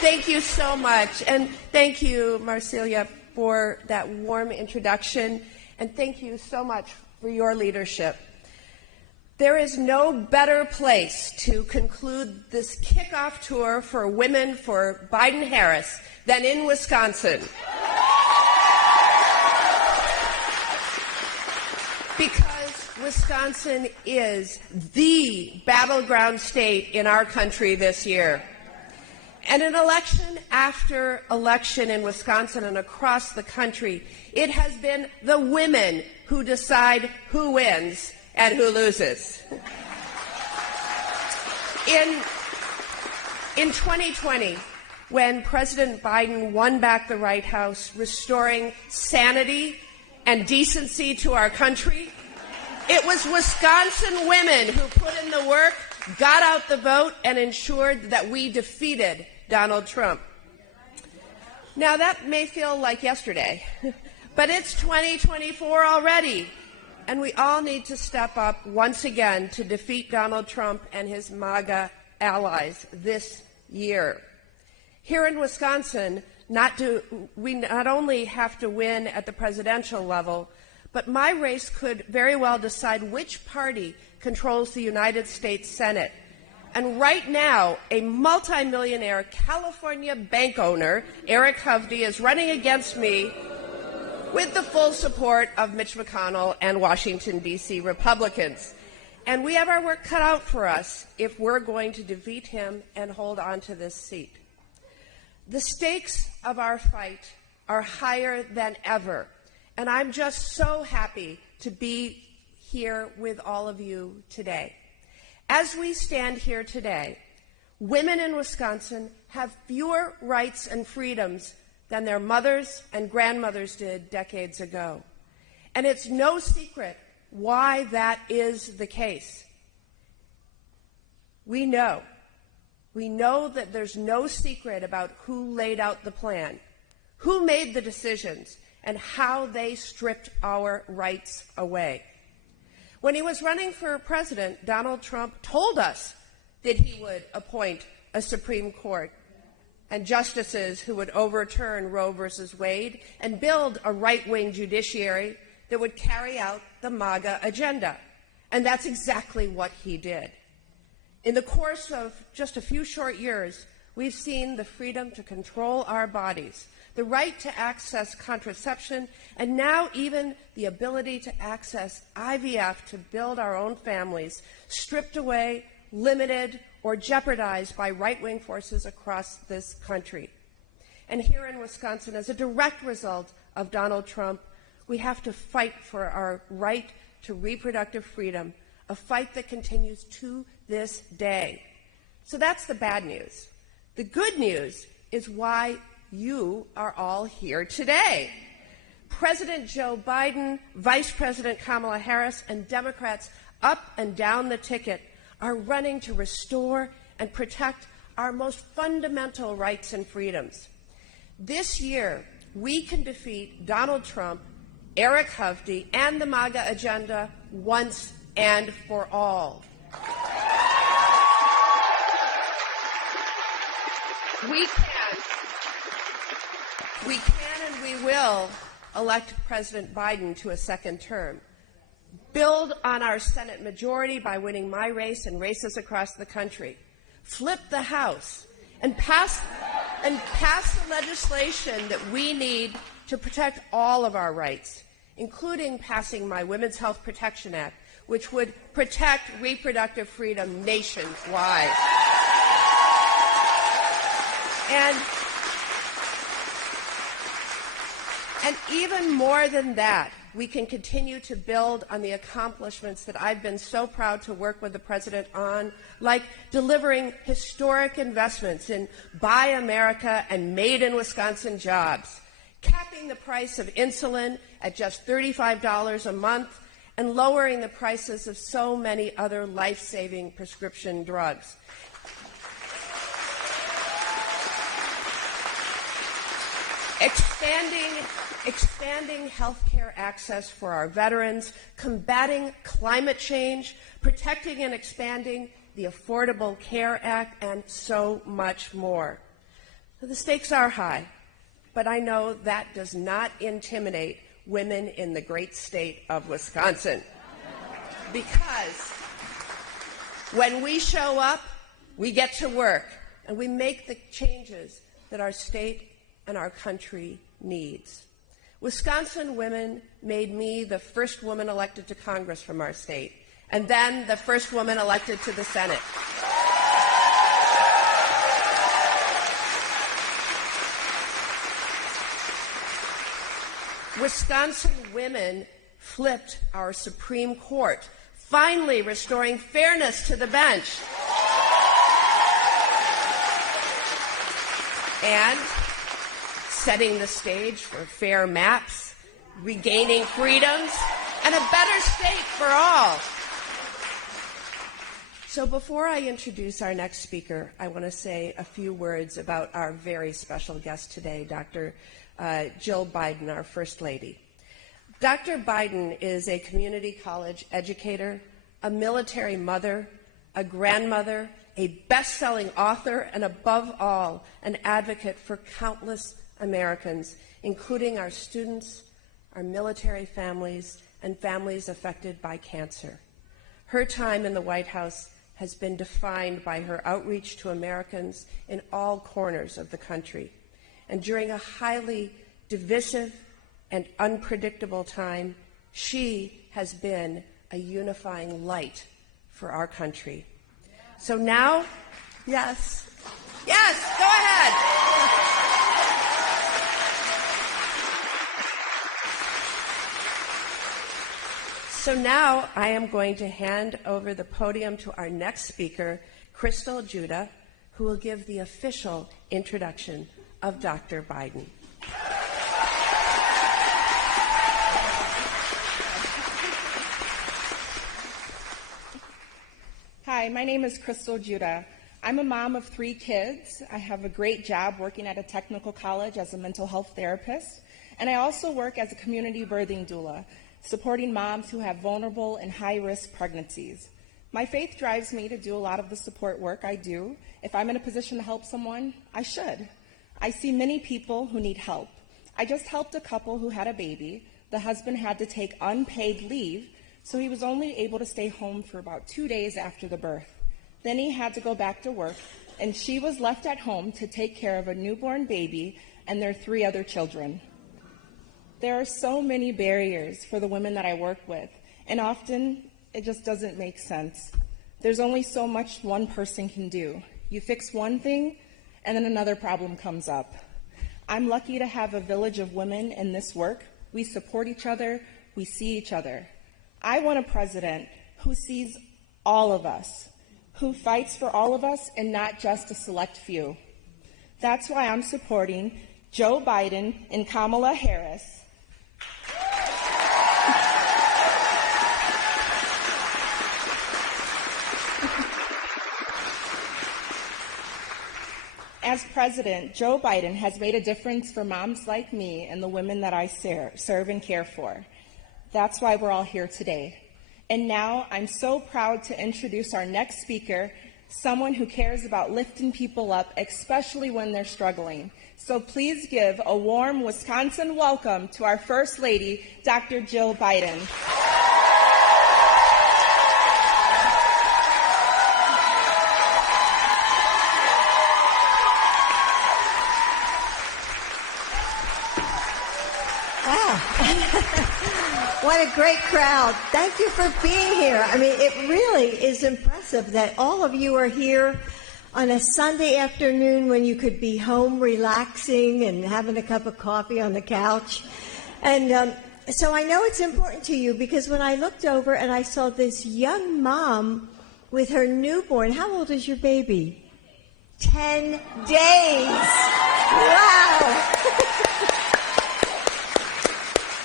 Thank you so much. And thank you, Marcelia, for that warm introduction. And thank you so much for your leadership. There is no better place to conclude this kickoff tour for women for Biden-Harris than in Wisconsin. Because Wisconsin is the battleground state in our country this year. And in election after election in Wisconsin and across the country, it has been the women who decide who wins and who loses. In 2020, when President Biden won back the White House, restoring sanity and decency to our country, it was Wisconsin women who put in the work, got out the vote, and ensured that we defeated Donald Trump. Now, that may feel like yesterday, but it's 2024 already, and we all need to step up once again to defeat Donald Trump and his MAGA allies this year. Here in Wisconsin, we not only have to win at the presidential level, but my race could very well decide which party controls the United States Senate. And right now, a multimillionaire California bank owner, Eric Hovde, is running against me with the full support of Mitch McConnell and Washington, D.C. Republicans. And we have our work cut out for us if we're going to defeat him and hold on to this seat. The stakes of our fight are higher than ever, and I'm just so happy to be here with all of you today. As we stand here today, women in Wisconsin have fewer rights and freedoms than their mothers and grandmothers did decades ago. And it's no secret why that is the case. We know that there's no secret about who laid out the plan, who made the decisions, and how they stripped our rights away. When he was running for president, Donald Trump told us that he would appoint a Supreme Court and justices who would overturn Roe versus Wade and build a right-wing judiciary that would carry out the MAGA agenda. And that's exactly what he did. In the course of just a few short years, we've seen the freedom to control our bodies, the right to access contraception, and now even the ability to access IVF to build our own families, stripped away, limited, or jeopardized by right-wing forces across this country. And here in Wisconsin, as a direct result of Donald Trump, we have to fight for our right to reproductive freedom, a fight that continues to this day. So that's the bad news. The good news is why you are all here today. President Joe Biden, Vice President Kamala Harris, and Democrats up and down the ticket are running to restore and protect our most fundamental rights and freedoms. This year, we can defeat Donald Trump, Eric Hovde, and the MAGA agenda once and for all. We can and we will elect President Biden to a second term, build on our Senate majority by winning my race and races across the country, flip the House, and pass the legislation that we need to protect all of our rights, including passing my Women's Health Protection Act, which would protect reproductive freedom nationwide. And even more than that, we can continue to build on the accomplishments that I've been so proud to work with the President on, like delivering historic investments in Buy America and Made in Wisconsin jobs, capping the price of insulin at just $35 a month, and lowering the prices of so many other life-saving prescription drugs. Expanding health care access for our veterans, combating climate change, protecting and expanding the Affordable Care Act, and so much more. The stakes are high, but I know that does not intimidate women in the great state of Wisconsin. Because when we show up, we get to work, and we make the changes that our state and our country needs. Wisconsin women made me the first woman elected to Congress from our state, and then the first woman elected to the Senate. Wisconsin women flipped our Supreme Court, finally restoring fairness to the bench. And setting the stage for fair maps, regaining freedoms, and a better state for all. So before I introduce our next speaker, I want to say a few words about our very special guest today, Dr. Jill Biden, our First Lady. Dr. Biden is a community college educator, a military mother, a grandmother, a best-selling author, and above all, an advocate for countless Americans, including our students, our military families, and families affected by cancer. Her time in the White House has been defined by her outreach to Americans in all corners of the country. And during a highly divisive and unpredictable time, she has been a unifying light for our country. So now, yes, go ahead. So now I am going to hand over the podium to our next speaker, Crystal Judah, who will give the official introduction of Dr. Biden. Hi, my name is Crystal Judah. I'm a mom of 3 kids. I have a great job working at a technical college as a mental health therapist, and I also work as a community birthing doula, supporting moms who have vulnerable and high-risk pregnancies. My faith drives me to do a lot of the support work I do. If I'm in a position to help someone, I should. I see many people who need help. I just helped a couple who had a baby. The husband had to take unpaid leave, so he was only able to stay home for about 2 days after the birth. Then he had to go back to work, and she was left at home to take care of a newborn baby and their 3 other children. There are so many barriers for the women that I work with, and often it just doesn't make sense. There's only so much one person can do. You fix one thing, and then another problem comes up. I'm lucky to have a village of women in this work. We support each other, we see each other. I want a president who sees all of us, who fights for all of us and not just a select few. That's why I'm supporting Joe Biden and Kamala Harris. As president, Joe Biden has made a difference for moms like me and the women that I serve and care for. That's why we're all here today. And now I'm so proud to introduce our next speaker, someone who cares about lifting people up, especially when they're struggling. So please give a warm Wisconsin welcome to our First Lady, Dr. Jill Biden. What a great crowd. Thank you for being here. I mean, it really is impressive that all of you are here on a Sunday afternoon when you could be home relaxing and having a cup of coffee on the couch. And so I know it's important to you because when I looked over and I saw this young mom with her newborn, how old is your baby? 10 days. Wow.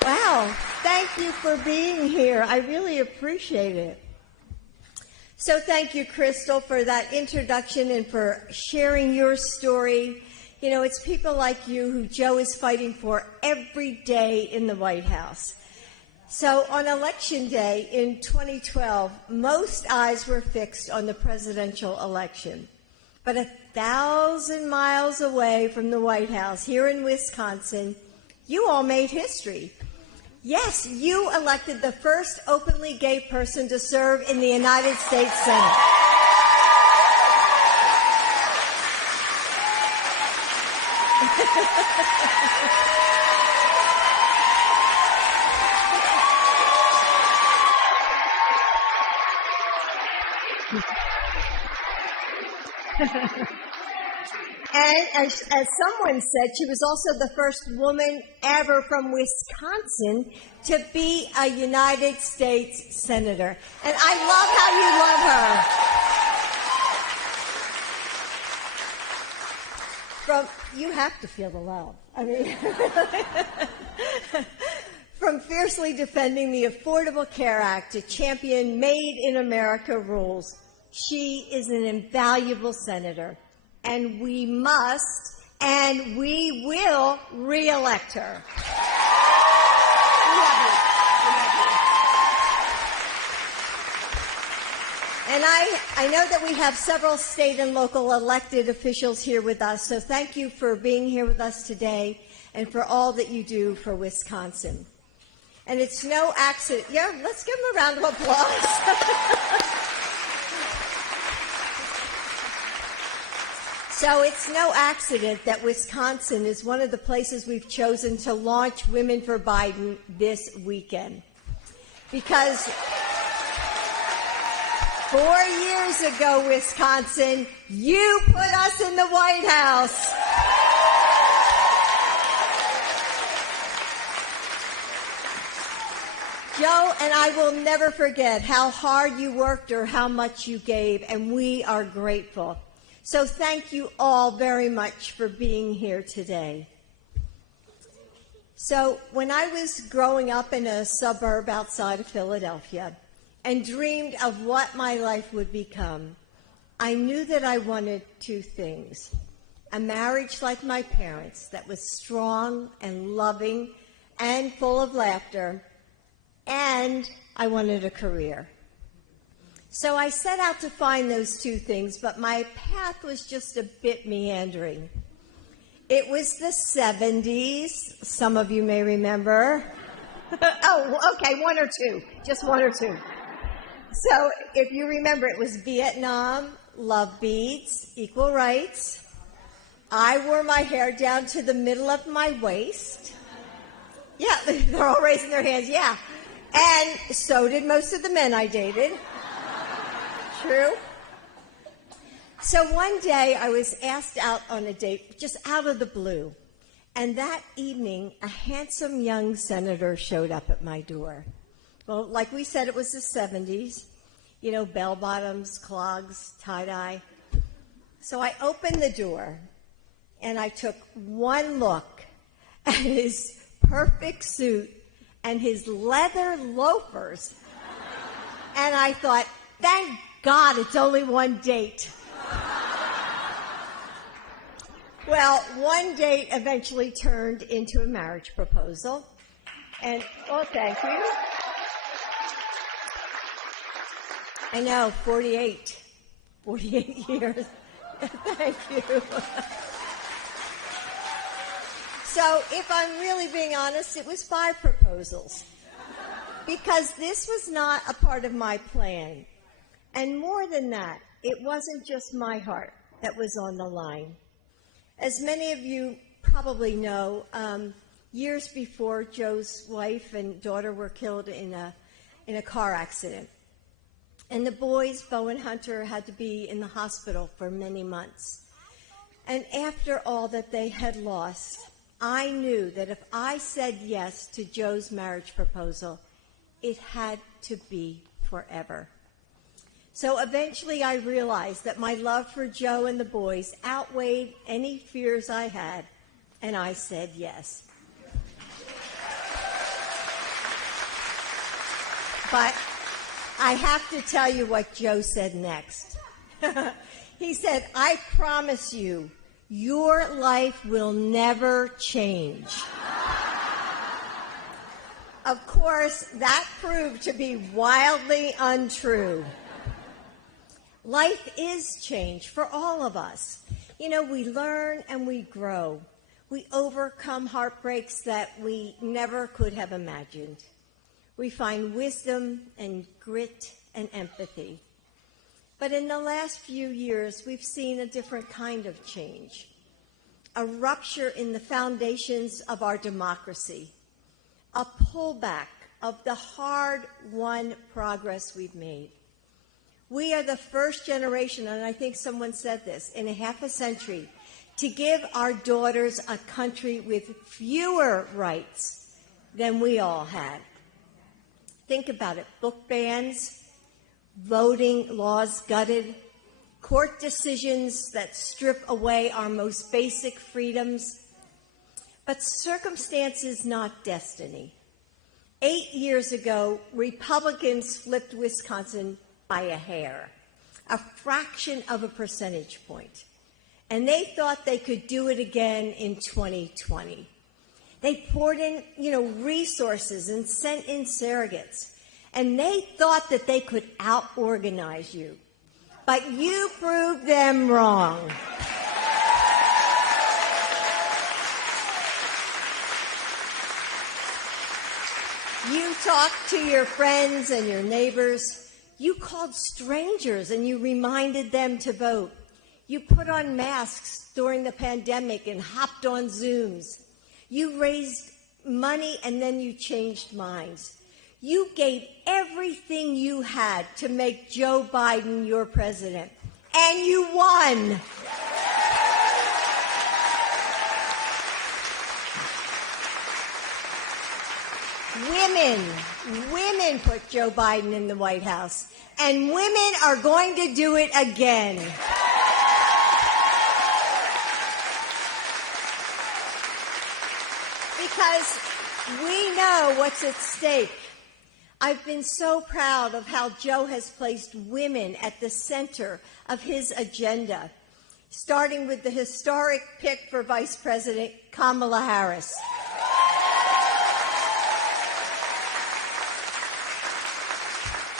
Wow. Thank you for being here. I really appreciate it. So thank you, Crystal, for that introduction and for sharing your story. You know, it's people like you who Joe is fighting for every day in the White House. So on Election Day in 2012, most eyes were fixed on the presidential election. But 1,000 miles away from the White House, here in Wisconsin, you all made history. Yes, you elected the first openly gay person to serve in the United States Senate. And as someone said, she was also the first woman ever from Wisconsin to be a United States Senator. And I love how you love her. You have to feel the love. I mean, from fiercely defending the Affordable Care Act to champion Made in America rules, she is an invaluable senator. And we must, and we will, re-elect her. And I know that we have several state and local elected officials here with us, so thank you for being here with us today and for all that you do for Wisconsin. And it's no accident. Yeah, let's give them a round of applause. So it's no accident that Wisconsin is one of the places we've chosen to launch Women for Biden this weekend. Because 4 years ago, Wisconsin, you put us in the White House. Joe and I will never forget how hard you worked or how much you gave, and we are grateful. So thank you all very much for being here today. So when I was growing up in a suburb outside of Philadelphia and dreamed of what my life would become, I knew that I wanted two things: a marriage like my parents that was strong and loving and full of laughter, and I wanted a career. So I set out to find those two things, but my path was just a bit meandering. It was the 70s, some of you may remember. Oh, okay, one or two, just one or two. So if you remember, it was Vietnam, love beads, equal rights. I wore my hair down to the middle of my waist. Yeah, they're all raising their hands, yeah. And so did most of the men I dated. True. So one day I was asked out on a date, just out of the blue. And that evening, a handsome young senator showed up at my door. Well, like we said, it was the 70s. You know, bell-bottoms, clogs, tie-dye. So I opened the door, and I took one look at his perfect suit and his leather loafers. And I thought, thank God it's only one date. Well, one date eventually turned into a marriage proposal. And, oh, thank you. I know, 48 years. Thank you. So, if I'm really being honest, it was 5 proposals. Because this was not a part of my plan. And more than that, it wasn't just my heart that was on the line. As many of you probably know, years before, Joe's wife and daughter were killed in a car accident. And the boys, Bo and Hunter, had to be in the hospital for many months. And after all that they had lost, I knew that if I said yes to Joe's marriage proposal, it had to be forever. So eventually I realized that my love for Joe and the boys outweighed any fears I had, and I said yes. But I have to tell you what Joe said next. He said, "I promise you, your life will never change." Of course, that proved to be wildly untrue. Life is change for all of us. You know, we learn and we grow. We overcome heartbreaks that we never could have imagined. We find wisdom and grit and empathy. But in the last few years, we've seen a different kind of change, a rupture in the foundations of our democracy, a pullback of the hard-won progress we've made. We are the first generation, and I think someone said this, in a half a century, to give our daughters a country with fewer rights than we all had. Think about it. Book bans, voting laws gutted, court decisions that strip away our most basic freedoms. But circumstance is not destiny. 8 years ago, Republicans flipped Wisconsin by a hair, a fraction of a percentage point. And they thought they could do it again in 2020. They poured in, resources and sent in surrogates. And they thought that they could out-organize you. But you proved them wrong. You talked to your friends and your neighbors. You called strangers and you reminded them to vote. You put on masks during the pandemic and hopped on Zooms. You raised money and then you changed minds. You gave everything you had to make Joe Biden your president, and you won. Women put Joe Biden in the White House, and women are going to do it again. Because we know what's at stake. I've been so proud of how Joe has placed women at the center of his agenda, starting with the historic pick for Vice President Kamala Harris.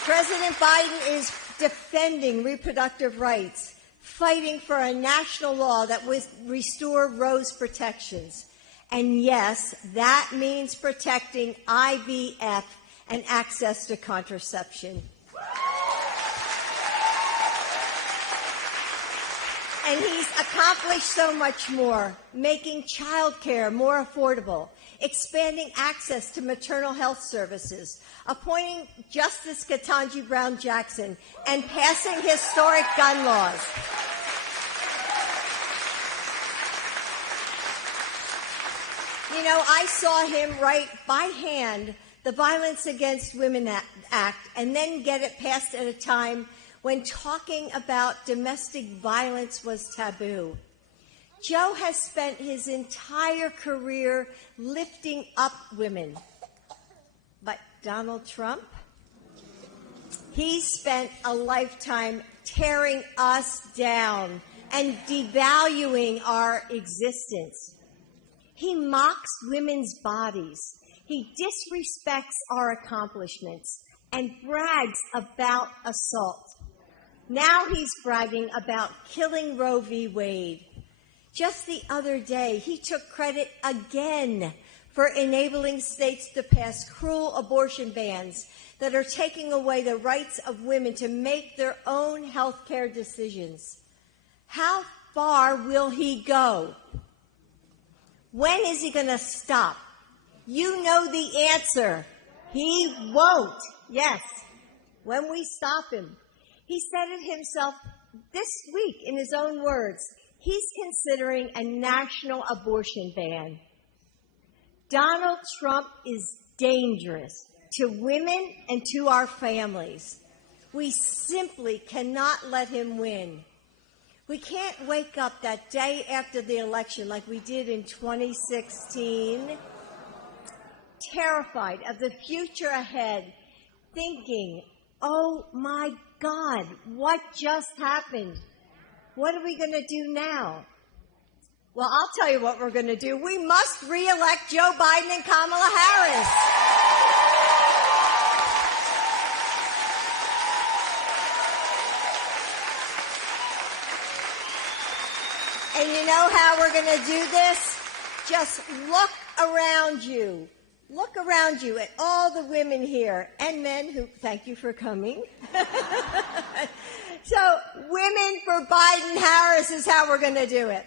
President Biden is defending reproductive rights, fighting for a national law that would restore Roe's protections. And yes, that means protecting IVF and access to contraception. And he's accomplished so much more, making child care more affordable, expanding access to maternal health services, appointing Justice Ketanji Brown Jackson, and passing historic gun laws. I saw him write by hand the Violence Against Women Act and then get it passed at a time when talking about domestic violence was taboo. Joe has spent his entire career lifting up women. But Donald Trump, he spent a lifetime tearing us down and devaluing our existence. He mocks women's bodies. He disrespects our accomplishments and brags about assault. Now he's bragging about killing Roe v. Wade. Just the other day, he took credit again for enabling states to pass cruel abortion bans that are taking away the rights of women to make their own health care decisions. How far will he go? When is he going to stop? You know the answer. He won't. Yes, when we stop him. He said it himself this week in his own words. He's considering a national abortion ban. Donald Trump is dangerous to women and to our families. We simply cannot let him win. We can't wake up that day after the election like we did in 2016, terrified of the future ahead, thinking, oh my God, what just happened? What are we going to do now? Well, I'll tell you what we're going to do. We must re-elect Joe Biden and Kamala Harris. know how we're going to do this? Just look around you. Look around you at all the women here and men who, thank you for coming. So, women for Biden-Harris is how we're going to do it.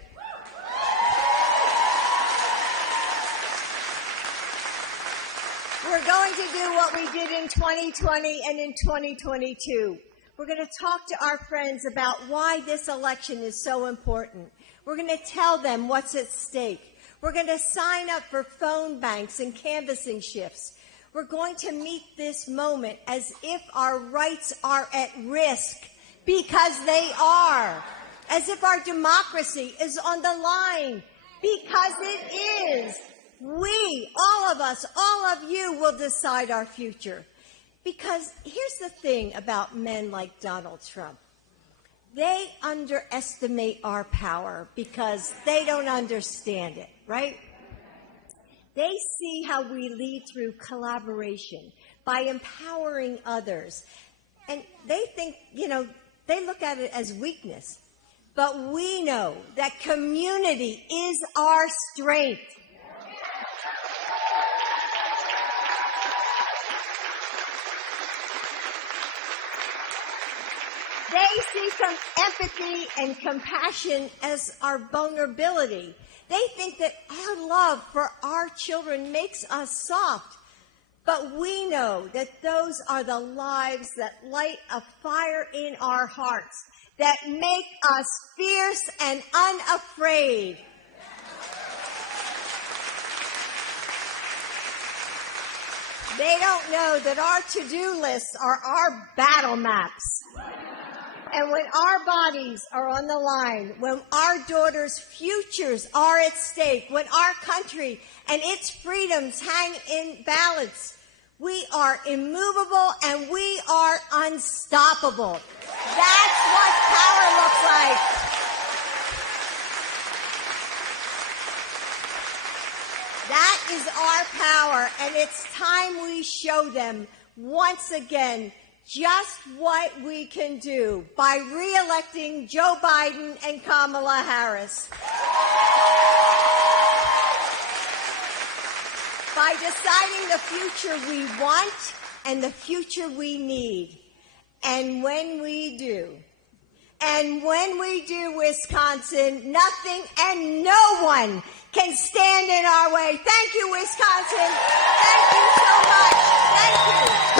We're going to do what we did in 2020 and in 2022. We're going to talk to our friends about why this election is so important. We're going to tell them what's at stake. We're going to sign up for phone banks and canvassing shifts. We're going to meet this moment as if our rights are at risk, because they are. As if our democracy is on the line, because it is. We, all of us, all of you will decide our future. Because here's the thing about men like Donald Trump. They underestimate our power because they don't understand it, right? They see how we lead through collaboration, by empowering others. And they think, they look at it as weakness. But we know that community is our strength. They see some empathy and compassion as our vulnerability. They think that our love for our children makes us soft. But we know that those are the lives that light a fire in our hearts, that make us fierce and unafraid. They don't know that our to-do lists are our battle maps. And when our bodies are on the line, when our daughters' futures are at stake, when our country and its freedoms hang in balance, we are immovable and we are unstoppable. That's what power looks like. That is our power, and it's time we show them once again just what we can do by re-electing Joe Biden and Kamala Harris. By deciding the future we want and the future we need. And when we do, Wisconsin, nothing and no one can stand in our way. Thank you, Wisconsin. Thank you so much. Thank you.